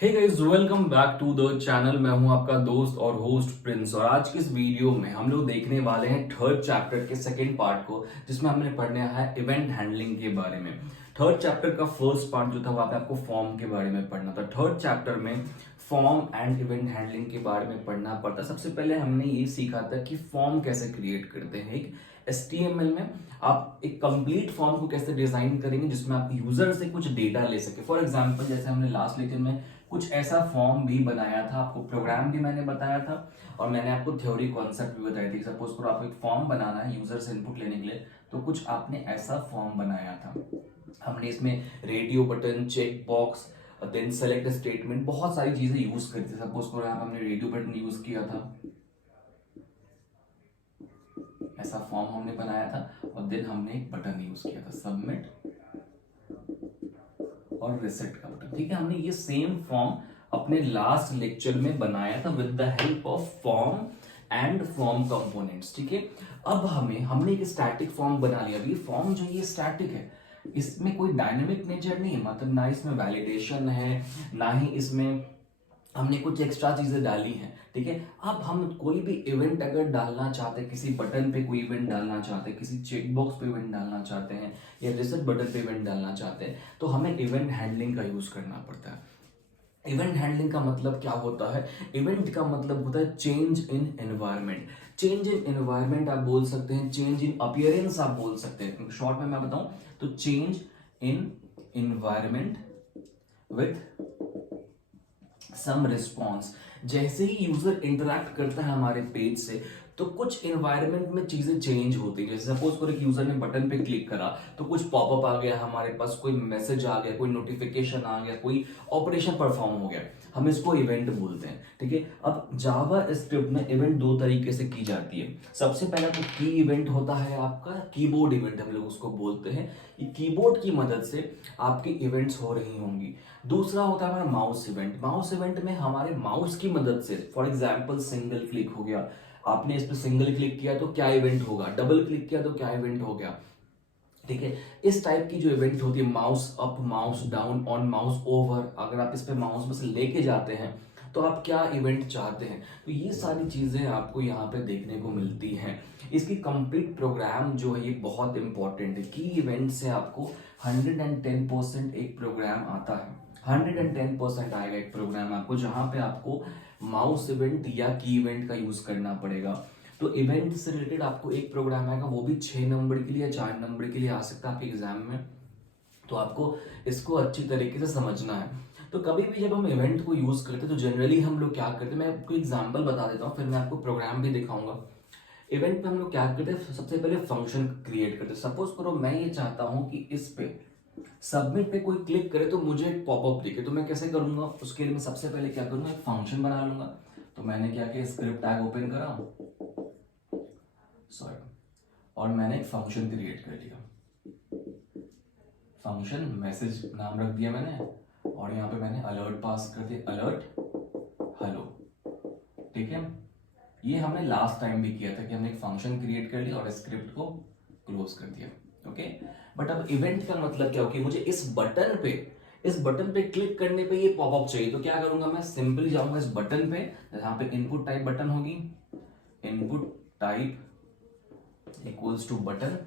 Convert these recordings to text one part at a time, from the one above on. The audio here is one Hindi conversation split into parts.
Hey guys, welcome back to the channel. मैं हूं आपका दोस्त और होस्ट प्रिंस। और आज की इस वीडियो में हम लोग देखने वाले हैं थर्ड चैप्टर के सेकंड पार्ट को, जिसमें हमने पढ़ना है इवेंट हैंडलिंग के बारे में। थर्ड चैप्टर का फर्स्ट पार्ट जो था वहां पे आपको फॉर्म के बारे में पढ़ना था। थर्ड चैप्टर में फॉर्म एंड इवेंट हैंडलिंग के बारे में पढ़ना पड़ता। सबसे पहले हमने ये सीखा था कि फॉर्म कैसे क्रिएट करते हैं। एक HTML में आप एक कंप्लीट फॉर्म को कैसे डिजाइन करेंगे जिसमें आप यूजर से कुछ डेटा ले सके। फॉर एग्जांपल, जैसे हमने लास्ट लेक्चर में कुछ ऐसा फॉर्म भी बनाया था, आपको प्रोग्राम भी मैंने बताया था और मैंने आपको थ्योरी कॉन्सेप्ट भी बताई थी। सपोज करो आपको एक फॉर्म बनाना है यूजर से इनपुट लेने के लिए, तो कुछ आपने ऐसा फॉर्म बनाया था। हमने इसमें radio button, check box, then select statement, बहुत सारी चीजें यूज करी थी। सपोज करो यहाँ पे हमने रेडियो बटन यूज किया था, ऐसा फॉर्म हमने बनाया था और देन हमने एक बटन यूज किया था, सबमिट और रिसेट का बटन। ठीक है, हमने ये सेम फॉर्म अपने लास्ट लेक्चर में बनाया था with the help of form and form components. ठीक है, अब हमने एक स्टैटिक फॉर्म बना लिया। अभी फॉर्म जो ये स्टैटिक है, इसमें कोई डायनेमिक नेचर नहीं है, मतलब ना इसमें वैलिडेशन है, ना ही इसमें हमने कुछ एक्स्ट्रा चीजें डाली हैं। ठीक है, अब हम कोई भी इवेंट अगर डालना चाहते हैं, किसी बटन पे कोई इवेंट डालना चाहते हैं, किसी चेक बॉक्स पे इवेंट डालना चाहते हैं या रिसेट बटन पे इवेंट डालना चाहते हैं, तो हमें इवेंट हैंडलिंग का यूज करना पड़ता है। इवेंट हैंडलिंग का मतलब क्या होता है? इवेंट का मतलब होता है change in environment. Change in environment आप बोल सकते हैं, चेंज इन अपीयरेंस आप बोल सकते हैं। शॉर्ट में मैं बताऊं तो change in environment with some response. जैसे ही यूजर इंटरैक्ट करता है हमारे पेज से, तो कुछ एनवायरनमेंट में चीजें चेंज होती है। जैसे सपोज करो कि यूजर ने बटन पे क्लिक करा तो कुछ पॉपअप आ गया हमारे पास, कोई मैसेज आ गया, कोई नोटिफिकेशन आ गया, कोई ऑपरेशन परफॉर्म हो गया, हम इसको इवेंट बोलते हैं। ठीक है, अब जावा स्क्रिप्ट में इवेंट दो तरीके से की जाती है। सबसे पहला तो की इवेंट होता है आपका, कीबोर्ड इवेंट हम लोग उसको बोलते हैं। ये कीबोर्ड की मदद से आपकी इवेंट्स हो रही होंगी। दूसरा होता है हमारा माउस इवेंट। माउस इवेंट में हमारे माउस की मदद से, फॉर एग्जांपल सिंगल क्लिक हो गया, आपने इस पर सिंगल क्लिक किया तो क्या इवेंट होगा, डबल क्लिक किया तो क्या इवेंट हो गया। ठीक है, इस टाइप की जो इवेंट होती है, mouse up, mouse down, on mouse over, अगर आप इस पे माउस बस लेके जाते हैं तो आप क्या इवेंट चाहते हैं, तो ये सारी चीजें आपको यहाँ पे देखने को मिलती हैं। इसकी कंप्लीट प्रोग्राम जो है ये बहुत इंपॉर्टेंट है। की इवेंट से आपको 110% एक प्रोग्राम आता है। 110% आएगा एक प्रोग्राम आपको, जहां पे आपको माउस इवेंट या की इवेंट का यूज करना पड़ेगा। तो इवेंट से रिलेटेड आपको एक प्रोग्राम आएगा, वो भी 6 नंबर के लिए या 4 नंबर के लिए आ सकता है आपके एग्जाम में। तो आपको इसको अच्छी तरीके से समझना है। तो कभी भी जब हम इवेंट को यूज करते हैं तो जनरली हम लोग क्या करते हैं, मैं आपको एग्जांपल बता देता हूँ, फिर मैं आपको प्रोग्राम भी दिखाऊंगा। इवेंट में हम लोग क्या करते हैं, सबसे पहले फंक्शन क्रिएट करते हैं। सपोज करो मैं ये चाहता हूँ कि इस पे सबमिट पे कोई क्लिक करे तो मुझे एक पॉपअप दिखे, तो मैं कैसे करूंगा? उसके लिए मैं सबसे पहले क्या करूंगा, एक फंक्शन बना लूंगा। तो मैंने क्या किया, स्क्रिप्ट टैग ओपन करा, सॉरी, और मैंने एक फंक्शन क्रिएट कर लिया। फंक्शन मैसेज नाम रख दिया मैंने, और यहाँ पे मैंने अलर्ट पास कर दिया, अलर्ट हेलो। ठीक है, ये हमने लास्ट टाइम भी किया था कि हमने एक फंक्शन क्रिएट कर लिया और स्क्रिप्ट को क्लोज कर दिया। ओके, बट अब इवेंट का मतलब क्या हो कि मुझे इस बटन पे क्लिक करने पे ये पॉपअप चाहिए, तो क्या करूंगा, मैं सिंपली जाऊंगा इस बटन पे, जहां पे इनपुट टाइप बटन होगी, input type equals to button,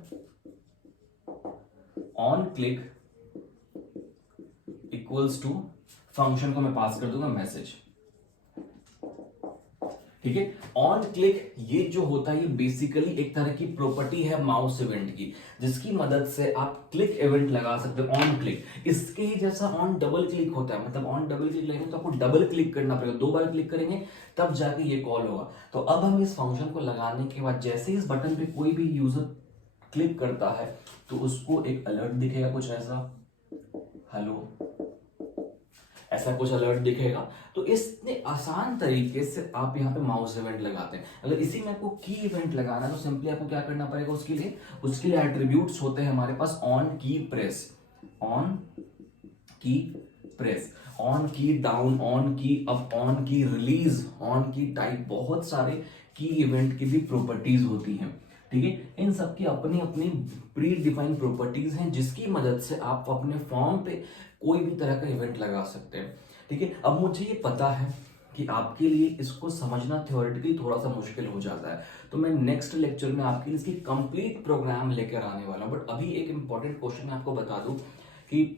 on click equals to function को मैं पास कर दूंगा मैसेज। ठीक है, ऑन क्लिक ये जो होता है ये बेसिकली एक तरह की प्रॉपर्टी है माउस इवेंट की, जिसकी मदद से आप क्लिक इवेंट लगा सकते हो, ऑन क्लिक। इसके ही जैसा ऑन डबल क्लिक होता है, मतलब ऑन डबल क्लिक लगेगा तो आपको डबल क्लिक करना पड़ेगा, 2 बार क्लिक करेंगे तब जाके ये कॉल होगा। तो अब हम इस फंक्शन को लगाने के बाद जैसे इस बटन पे कोई भी यूजर क्लिक करता है तो उसको एक अलर्ट दिखेगा, कुछ ऐसा, हेलो, ऐसा कुछ अलर्ट दिखेगा। तो इतने आसान तरीके से आप यहाँ पे माउस इवेंट लगाते हैं। अगर इसी में आपको की इवेंट लगाना है तो सिंपली आपको क्या करना पड़ेगा, उसके लिए एट्रीब्यूट्स होते हैं हमारे पास, ऑन की प्रेस, ऑन की प्रेस, ऑन की डाउन, ऑन की अप, ऑन की रिलीज, ऑन की टाइप, बहुत सारे की इवेंट की भी प्रॉपर्टीज होती हैं। ठीक है। इन सब की अपनी अपनी प्री डिफाइंड प्रॉपर्टीज हैं जिसकी मदद से आप अपने फॉर्म पे कोई भी तरह का इवेंट लगा सकते हैं, ठीक है। अब मुझे ये पता है कि आपके लिए इसको समझना थ्योरेटिकली थोड़ा सा मुश्किल हो जाता है, तो मैं नेक्स्ट लेक्चर में आपके लिए इसकी कंप्लीट प्रोग्राम लेकर आने वाला हूँ। बट अभी एक इंपॉर्टेंट क्वेश्चन मैं आपको बता दूं कि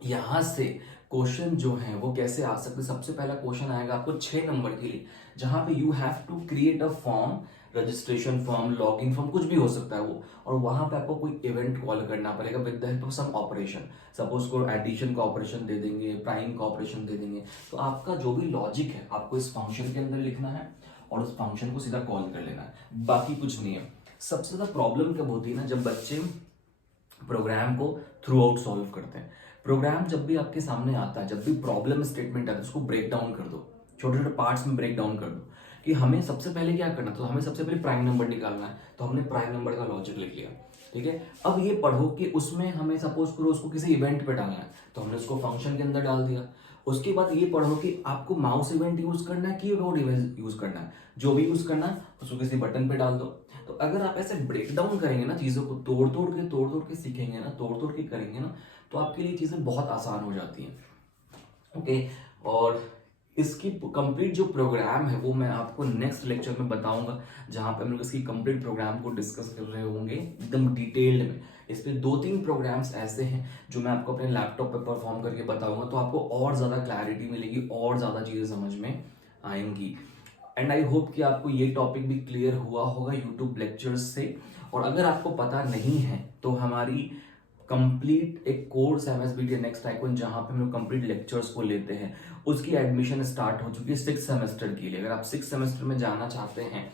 यहाँ से क्वेश्चन जो है वो कैसे आ सकते हैं। सबसे पहला क्वेश्चन आएगा आपको 6 नंबर के लिए, जहां पे you have to create a form, registration form, login form, कुछ भी हो सकता है वो, और वहां पे आपको कोई इवेंट कॉल करना पड़ेगा with the help of some operation. Suppose को एडिशन का ऑपरेशन दे देंगे, प्राइम का ऑपरेशन दे देंगे, तो आपका जो भी लॉजिक है आपको इस फंक्शन के अंदर लिखना है और उस फंक्शन को सीधा कॉल कर लेना है, बाकी कुछ नहीं है। सबसे ज्यादा प्रॉब्लम कब होती है ना, जब बच्चे प्रोग्राम को थ्रू आउट सॉल्व करते हैं। प्रोग्राम जब भी आपके सामने आता है, जब भी प्रॉब्लम स्टेटमेंट आता है, उसको ब्रेक डाउन कर दो, छोटे छोटे पार्ट्स में ब्रेक डाउन कर दो कि हमें सबसे पहले क्या करना, तो हमें सबसे पहले प्राइम नंबर निकालना है, तो हमने प्राइम नंबर का लॉजिक लिख लिया, ठीक है। अब ये पढ़ो कि उसमें हमें सपोज करो उसको किसी इवेंट पे डालना है, तो हमने उसको फंक्शन के अंदर डाल दिया। उसके बाद ये पढ़ो कि आपको माउस इवेंट यूज करना है, कीबोर्ड इवेंट यूज करना है, जो भी यूज करना है उसको किसी बटन पे डाल दो। तो अगर आप ऐसे ब्रेक डाउन करेंगे ना, चीजों को तोड़ तोड़ के सीखेंगे ना, तोड़ तोड़ के करेंगे ना, तो आपके लिए चीजें बहुत आसान हो जाती हैं, ओके। और इसकी कंप्लीट जो प्रोग्राम है वो मैं आपको नेक्स्ट लेक्चर में बताऊंगा, जहां पे हम लोग इसकी कंप्लीट प्रोग्राम को डिस्कस कर रहे होंगे एकदम डिटेल्ड में। इस पे 2-3 प्रोग्राम्स ऐसे हैं जो मैं आपको अपने लैपटॉप पे परफॉर्म करके बताऊंगा, तो आपको और ज़्यादा क्लैरिटी मिलेगी, और ज़्यादा चीज़ें समझ में आएंगी। एंड आई होप कि आपको ये टॉपिक भी क्लियर हुआ होगा यूट्यूब लेक्चर्स से। और अगर आपको पता नहीं है तो हमारी कंप्लीट एक कोर्स MSBT नेक्स्ट आइकॉन, जहां पे हम लोग कंप्लीट लेक्चर्स को लेते हैं, उसकी एडमिशन स्टार्ट हो चुकी है 6 सेमेस्टर के लिए। अगर आप 6 सेमेस्टर में जाना चाहते हैं,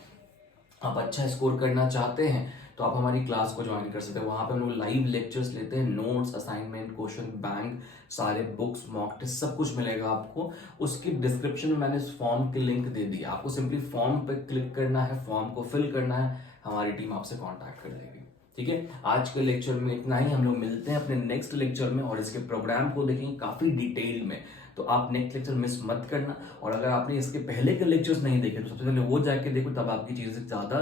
आप अच्छा स्कोर करना चाहते हैं, तो आप हमारी क्लास को ज्वाइन कर सकते हैं। वहां पे हम लोग लाइव लेक्चर्स लेते हैं, नोट्स, असाइनमेंट, क्वेश्चन बैंक, सारे बुक्स, मॉक टेस्ट, सब कुछ मिलेगा आपको। उसकी डिस्क्रिप्शन में मैंने इस फॉर्म की लिंक दे दी, आपको सिंपली फॉर्म पे क्लिक करना है, फॉर्म को फिल करना है, हमारी टीम आपसे कॉन्टैक्ट कर लेगी, ठीक है। आज के लेक्चर में इतना ही, हम लोग मिलते हैं अपने नेक्स्ट लेक्चर में और इसके प्रोग्राम को देखेंगे काफी डिटेल में। तो आप नेक्स्ट लेक्चर मिस मत करना, और अगर आपने इसके पहले के लेक्चर्स नहीं देखे तो सबसे पहले वो जाके देखो, तब आपकी चीजें ज्यादा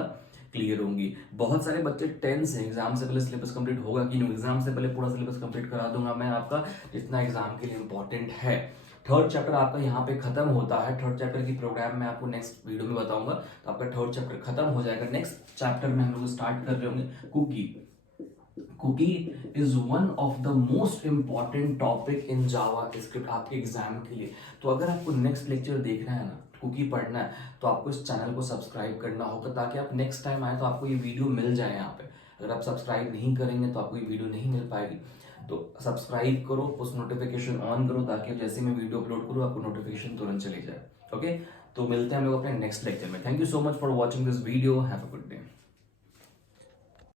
क्लियर होंगी। बहुत सारे बच्चे टेंस हैं, एग्जाम से पहले सिलेबस कंप्लीट होगा कि नहीं, एग्जाम से पहले पूरा सिलेबस कंप्लीट करा दूंगा मैं आपका, जितना एग्जाम के लिए इंपॉर्टेंट है। थर्ड चैप्टर आपका यहाँ पे खत्म होता है, थर्ड चैप्टर की प्रोग्राम मैं आपको नेक्स्ट वीडियो में बताऊंगा। तो आपका थर्ड चैप्टर खत्म हो जाएगा, नेक्स्ट चैप्टर में हम लोग स्टार्ट कर रहे होंगे cookie. Cookie is one of the most important topic in JavaScript आपके एग्जाम के लिए। तो अगर आपको नेक्स्ट लेक्चर देखना है ना, कुकी पढ़ना है, तो आपको इस चैनल को सब्सक्राइब करना होगा, ताकि आप नेक्स्ट टाइम आए तो आपको ये वीडियो मिल जाए यहाँ पे। अगर आप सब्सक्राइब नहीं करेंगे तो आपको ये वीडियो नहीं मिल पाएगी। तो सब्सक्राइब करो, उस नोटिफिकेशन ऑन करो, ताकि जैसे मैं वीडियो अपलोड करूँ आपको नोटिफिकेशन तुरंत चली जाए, ओके। तो मिलते हैं हम लोग अपने नेक्स्ट लेक्चर में। Thank you so much for watching this video, have a